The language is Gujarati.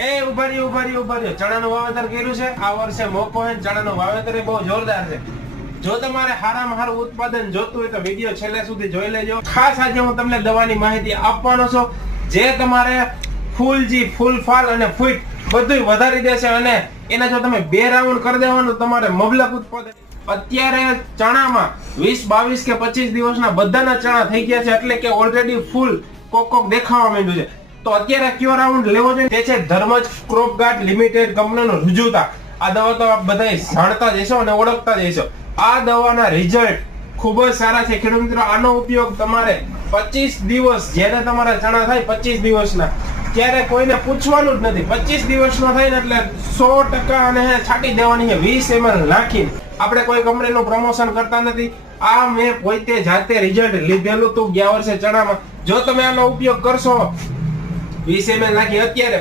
ઉભા રહ્યો ચણાનું વાવેતર કર્યું છે આ વર્ષે મોકો છે ચણાનું વાવેતર બહુ જોરદાર છે જો તમારે સારામાં સારું ઉત્પાદન જોતું હોય તો વિડીયો છેલ્લે સુધી જોઈ લેજો ખાસ આજે હું તમને દવાની માહિતી આપવાનો છું જે તમારે ફૂલ ફાલ અને ફૂટ બધું વધારી દેશે અને એના જો તમે 2 રાઉન્ડ કરી દેવાનું તમારે મબલક ઉત્પાદન અત્યારે ચણામાં 20 22 કે 25 દિવસના બધાના ચણા થઈ ગયા છે એટલે કે ઓલરેડી ફૂલ કોક દેખાવા માંડ્યું છે તો અત્યારે કયો રાઉન્ડ લેવો જોઈએ તે છે ધર્મજ ક્રોપ ગાર્ડ લિમિટેડ કંપનીનું રુજુતા આ દવા તો આપ બધા જાણતા જ હશો અને ઓળખતા જ હશો આ દવાના રિઝલ્ટ ખૂબ જ સારા છે ખેડૂત મિત્રો આનો ઉપયોગ તમારે 25 દિવસ જ્યારે તમારા ચણા થાય 25 દિવસના ત્યારે કોઈને પૂછવાનું જ નથી 25 દિવસનો થાય ને એટલે 100% અને છાંટી દેવાની છે 20 ml નાખીને આપણે કોઈ કંપનીનું પ્રમોશન કરતા નથી આ મેં પોતે જાતે રિઝલ્ટ લીધેલું તું ગયા વર્ષે ચણામાં જો તમે આનો ઉપયોગ કરશો 20 ml નાખી અત્યારે